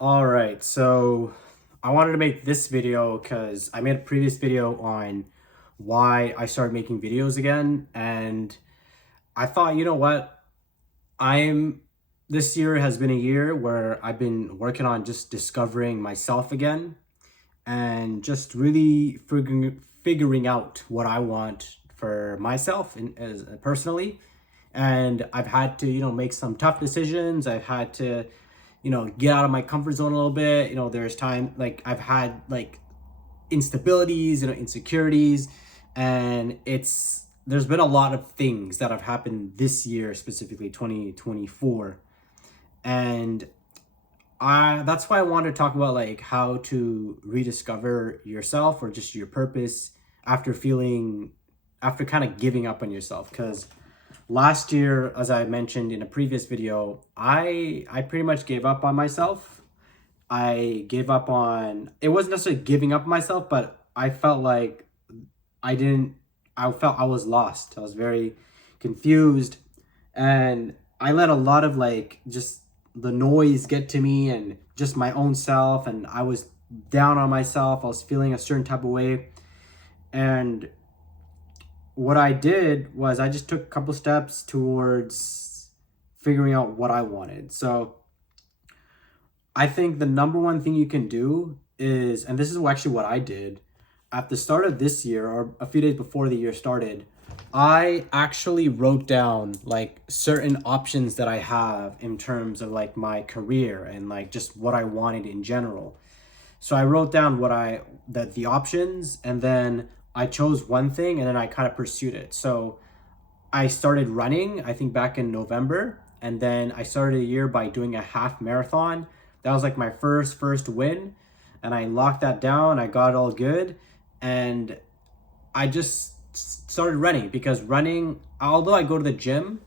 All right, so I wanted to make this video because I made a previous video on why I started making videos again, and I thought, you know what, I'm this year has been a year where I've been working on just discovering myself again and just really figuring out what I want for myself and as personally. And I've had to, make some tough decisions. I've had to, get out of my comfort zone a little bit. There's time like I've had like instabilities, insecurities, and there's been a lot of things that have happened this year, specifically 2024. And I that's why I wanted to talk about like how to rediscover yourself or just your purpose after feeling after kind of giving up on yourself. Because last year, as I mentioned in a previous video, I pretty much gave up on myself. I gave up on it wasn't necessarily giving up on myself, but I felt like I didn't I felt I was lost. I was very confused, and I let a lot of like just the noise get to me and just my own self, and I was down on myself. I was feeling a certain type of way, and what I did was I just took a couple steps towards figuring out what I wanted. So I think the number one thing you can do is, and this is actually what I did at the start of this year or a few days before the year started, I actually wrote down like certain options that I have in terms of like my career and like just what I wanted in general. So I wrote down the options, and then I chose one thing and then I kind of pursued it. So I started running, I think back in November, and then I started a year by doing a half marathon. That was like my first win, and I locked that down. I got it all good, and I just started running because running, although I go to the gym,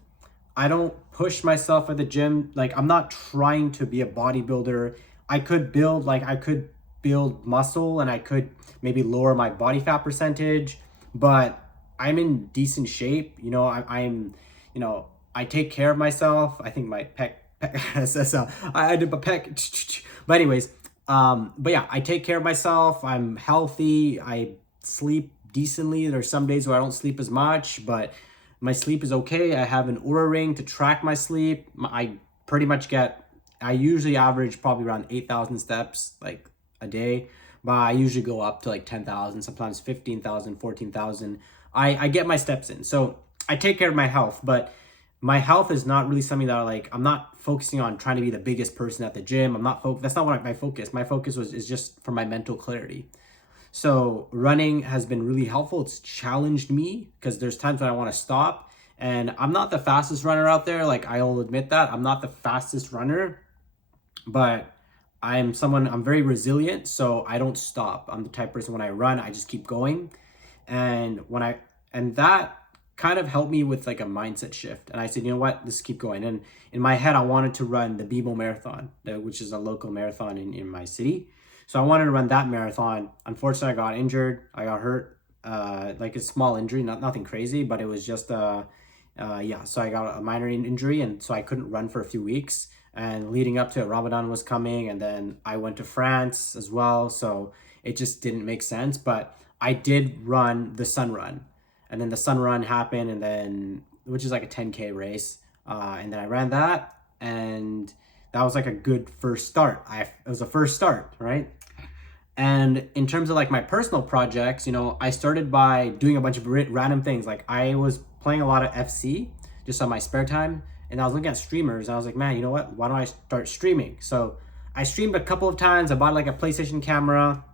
I don't push myself at the gym. Like I'm not trying to be a bodybuilder. I could build muscle and I could maybe lower my body fat percentage, but I'm in decent shape. I'm, I take care of myself. I think my pec so I did my pec. But anyways, but yeah, I take care of myself. I'm healthy. I sleep decently. There's some days where I don't sleep as much, but my sleep is okay. I have an Oura ring to track my sleep. Pretty much get, I usually average probably around 8,000 steps like a day, but I usually go up to like 10,000, sometimes 15,000, 14,000. I get my steps in. So I take care of my health, but my health is not really something that I'm not focusing on trying to be the biggest person at the gym. That's not what my focus. My focus is just for my mental clarity. So running has been really helpful. It's challenged me because there's times when I want to stop, and I'm not the fastest runner out there. Like I'll admit that I'm not the fastest runner, but I'm very resilient, so I don't stop. I'm the type of person when I run, I just keep going. And and that kind of helped me with like a mindset shift. And I said, you know what, let's keep going. And in my head, I wanted to run the BMO Marathon, which is a local marathon in my city. So I wanted to run that marathon. Unfortunately, I got injured. I got hurt, like a small injury, nothing crazy, but it was just yeah. So I got a minor injury, and so I couldn't run for a few weeks. And leading up to it, Ramadan was coming, and then I went to France as well. So it just didn't make sense. But I did run the Sun Run, and then the Sun Run happened, and then which is like a 10K race, and then I ran that, and that was like a good first start. It was a first start, right? And in terms of like my personal projects, I started by doing a bunch of random things. Like I was playing a lot of FC just on my spare time, and I was looking at streamers, and I was like, man, you know what? Why don't I start streaming? So I streamed a couple of times. I bought like a PlayStation camera,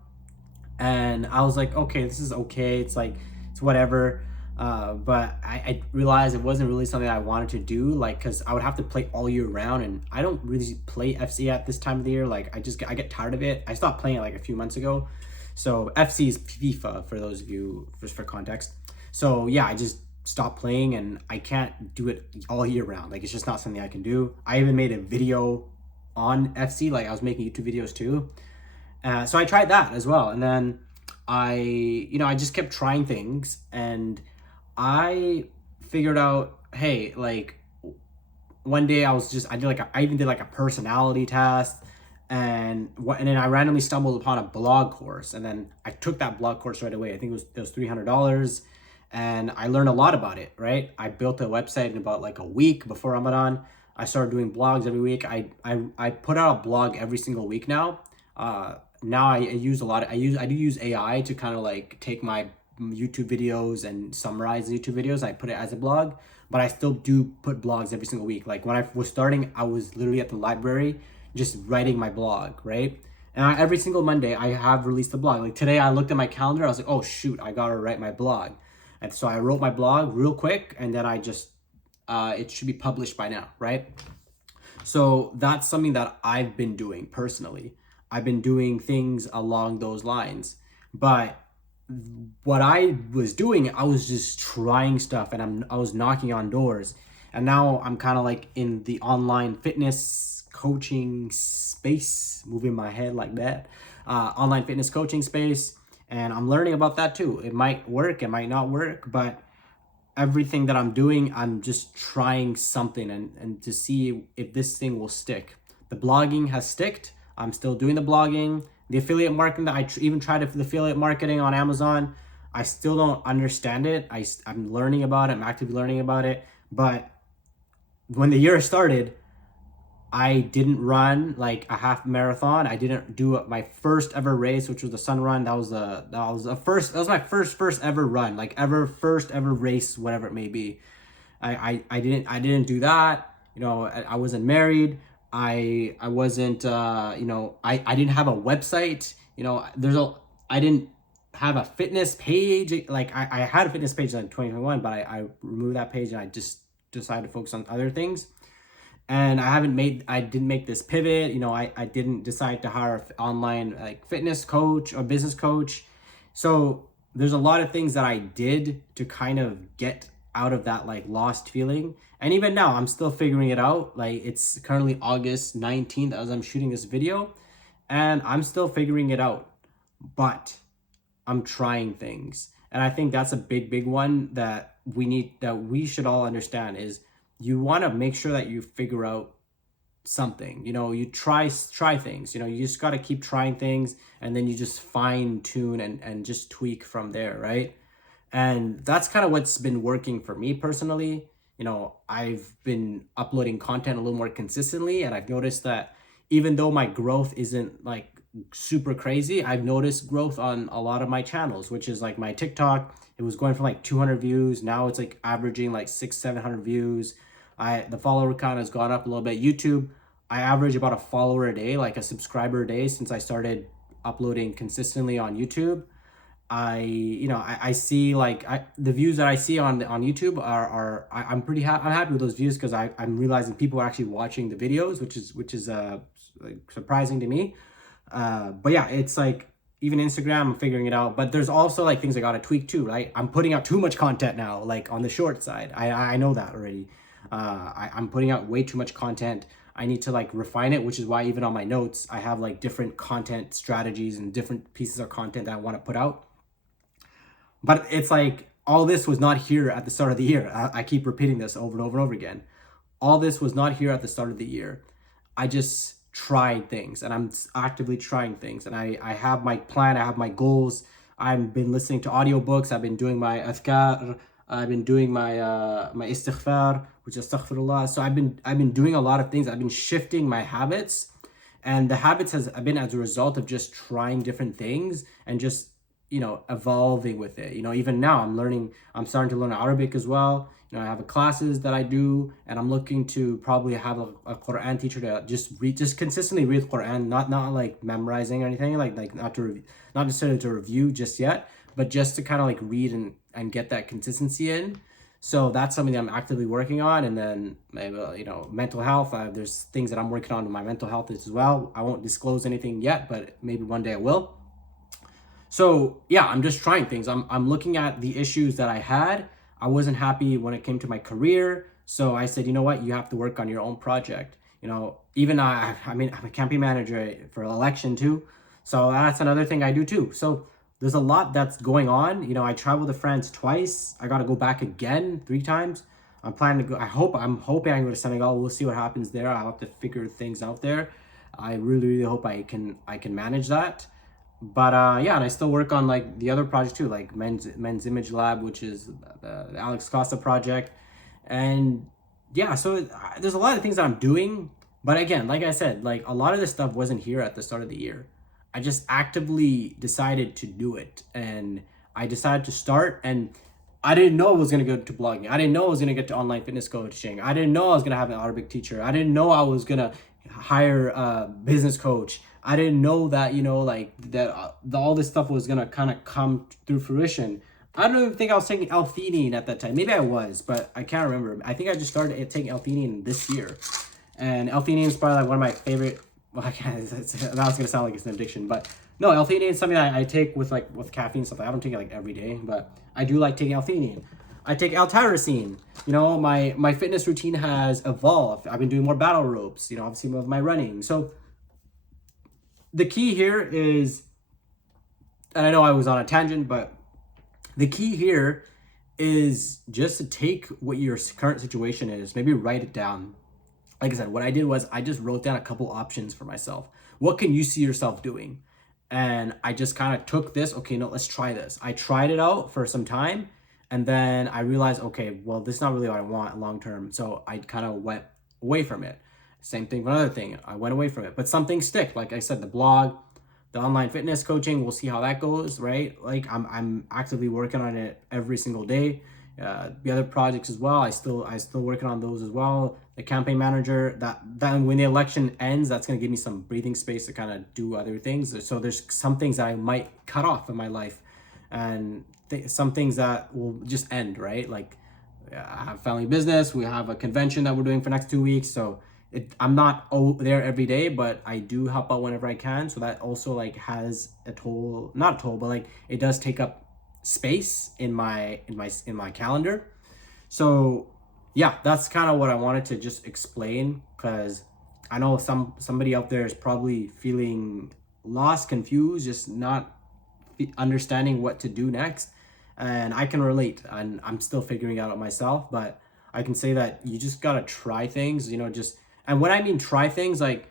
and I was like, okay, this is okay. It's like it's whatever. But I realized it wasn't really something I wanted to do, like, because I would have to play all year round, and I don't really play FC at this time of the year. Like, I get tired of it. I stopped playing it like a few months ago. So FC is FIFA for those of you, just for context. So yeah, I just stopped playing, and I can't do it all year round. Like, it's just not something I can do. I even made a video on FC. Like, I was making YouTube videos too. So I tried that as well, and then I just kept trying things, and I figured out, hey, like one day I even did like a personality test, And then I randomly stumbled upon a blog course, and then I took that blog course right away. I think it was $300, and I learned a lot about it. Right, I built a website in about like a week before Ramadan. I started doing blogs every week. I put out a blog every single week now. Now I use a lot of, I do use AI to kind of like take my YouTube videos and summarize YouTube videos. I put it as a blog, but I still do put blogs every single week. Like when I was starting, I was literally at the library just writing my blog, right? And every single Monday I have released a blog. Like today I looked at my calendar, I was like, oh shoot, I gotta write my blog. And so I wrote my blog real quick, and then I just, it should be published by now, right? So that's something that I've been doing personally. I've been doing things along those lines. But what I was doing, I was just trying stuff, and I was knocking on doors. And now I'm kind of like in the online fitness coaching space, moving my head like that, online fitness coaching space. And I'm learning about that too. It might work, it might not work, but everything that I'm doing, I'm just trying something and to see if this thing will stick. The blogging has sticked. I'm still doing the blogging. The affiliate marketing that even tried the affiliate marketing on Amazon, I still don't understand it. I'm learning about it. I'm actively learning about it. But when the year started, I didn't run like a half marathon. I didn't do my first ever race, which was the sun run. That was my first ever run, like first ever race, whatever it may be. I didn't do that. You know, I wasn't married. I wasn't I didn't have a website. You know, I didn't have a fitness page. Like I had a fitness page in 2021, but I removed that page, and I just decided to focus on other things. And I didn't make this pivot. You know, I didn't decide to hire an online like fitness coach or business coach. So there's a lot of things that I did to kind of get out of that like lost feeling. And even now I'm still figuring it out. Like it's currently August 19th as I'm shooting this video, and I'm still figuring it out, but I'm trying things. And I think that's a big one that we should all understand is you want to make sure that you figure out something. You know, you try things. You know, you just got to keep trying things, and then you just fine tune and just tweak from there, right? And that's kind of what's been working for me personally. You know, I've been uploading content a little more consistently, and I've noticed that even though my growth isn't like super crazy, I've noticed growth on a lot of my channels, which is like my TikTok. It was going from like 200 views. Now it's like averaging like 600-700 views. The follower count has gone up a little bit. YouTube, I average about a follower a day, like a subscriber a day since I started uploading consistently on YouTube. I see like the views that I see on YouTube I'm pretty happy. I'm happy with those views because I'm realizing people are actually watching the videos, which is like surprising to me. But yeah, it's like even Instagram, I'm figuring it out. But there's also like things I gotta tweak too, right? I'm putting out too much content now, like on the short side. I know that already. I'm putting out way too much content. I need to like refine it, which is why even on my notes, I have like different content strategies and different pieces of content that I want to put out. But it's like all this was not here at the start of the year. I keep repeating this over and over and over again. All this was not here at the start of the year. I just tried things, and I'm actively trying things, and I have my plan. I have my goals. I've been listening to audiobooks. I've been doing my adhkar. I've been doing my my istighfar, which is astaghfirullah. So I've been doing a lot of things. I've been shifting my habits, and the habits has been as a result of just trying different things and just, you know, evolving with it. You know, even now I'm starting to learn Arabic as well. You know, I have classes that I do, and I'm looking to probably have a Quran teacher to just consistently read Quran, not like memorizing or anything, like not necessarily to review just yet, but just to kind of like read and get that consistency in. So that's something that I'm actively working on. And then maybe, you know, mental health. There's things that I'm working on with my mental health as well. I won't disclose anything yet, but maybe one day I will. So yeah, I'm just trying things. I'm looking at the issues that I had. I wasn't happy when it came to my career. So I said, you know what, you have to work on your own project. You know, even I'm a campaign manager for an election too. So that's another thing I do too. So there's a lot that's going on. You know, I traveled to France twice. I got to go back again 3 times. I'm planning to go. I'm hoping I can go to Senegal. We'll see what happens there. I'll have to figure things out there. I really hope I can manage that. But yeah, and I still work on like the other project too, like men's image lab, which is the Alex Costa project. And yeah, so there's a lot of things that I'm doing, but again, like I said, like a lot of this stuff wasn't here at the start of the year. I just actively decided to do it, and I decided to start. And I didn't know I was going to go to blogging. I didn't know I was going to get to online fitness coaching. I didn't know I was going to have an Arabic teacher. I didn't know I was going to hire a business coach. I didn't know that, you know, like that all this stuff was going to kind of come through fruition. I don't even think I was taking L-theanine at that time. Maybe I was, but I can't remember. I think I just started taking L-theanine this year. And L-theanine is probably like one of my favorite, well, I can't, now it's going to sound like it's an addiction, but no, L-theanine is something that I take with caffeine stuff. I don't take it like every day, but I do like taking L-theanine. I take L-tyrosine. You know, my fitness routine has evolved. I've been doing more battle ropes, you know, obviously with my running. So the key here is, and I know I was on a tangent, but the key here is just to take what your current situation is, maybe write it down. Like I said, what I did was I just wrote down a couple options for myself. What can you see yourself doing? And I just kind of took this, okay, no, let's try this. I tried it out for some time, and then I realized, okay, well, this is not really what I want long term. So I kind of went away from it. Same thing for another thing. I went away from it. But some things stick. Like I said, the blog, the online fitness coaching, we'll see how that goes, right? Like I'm actively working on it every single day. The other projects as well, I still working on those as well. The campaign manager, that when the election ends, that's going to give me some breathing space to kind of do other things. So there's some things that I might cut off in my life, and some things that will just end, right? Like I have family business, we have a convention that we're doing for next 2 weeks, so I'm not there every day, but I do help out whenever I can. So that also like has a toll, not a toll, but like it does take up space in my calendar. So yeah, that's kind of what I wanted to just explain, because I know somebody out there is probably feeling lost, confused, just not understanding what to do next. And I can relate, and I'm still figuring it out myself, but I can say that you just gotta try things, you know, and when I mean try things, like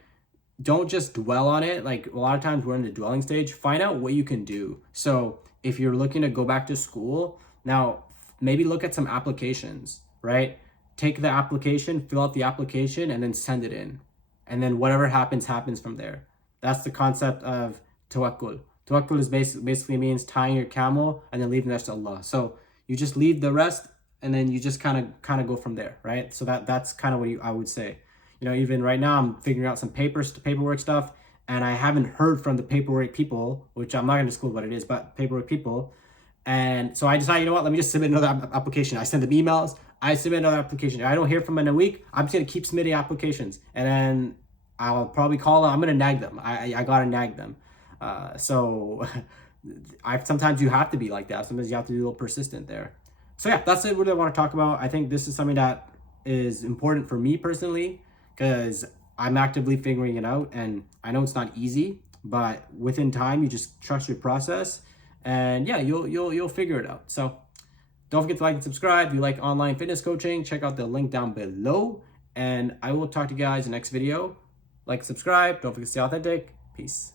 don't just dwell on it. Like a lot of times we're in the dwelling stage. Find out what you can do. So if you're looking to go back to school, now maybe look at some applications, right? Take the application, fill out the application, and then send it in. And then whatever happens from there. That's the concept of tawakkul. Tawakkul is basically means tying your camel and then leaving the rest to Allah. So you just leave the rest, and then you just kind of go from there, right? So that's kind of what I would say. You know, even right now I'm figuring out some paperwork stuff, and I haven't heard from the paperwork people, which I'm not going to disclose what it is, but paperwork people. And so I decided, you know what, let me just submit another application. I send them emails, I submit another application. If I don't hear from them in a week, I'm just going to keep submitting applications. And then I'll probably call them, I'm going to nag them. I got to nag them. So sometimes you have to be like that. Sometimes you have to be a little persistent there. So yeah, that's it. What I want to talk about. I think this is something that is important for me personally, because I'm actively figuring it out, and I know it's not easy, but within time, you just trust your process, and yeah, you'll figure it out. So don't forget to like and subscribe. If you like online fitness coaching, check out the link down below, and I will talk to you guys in the next video. Like, subscribe. Don't forget to stay authentic. Peace.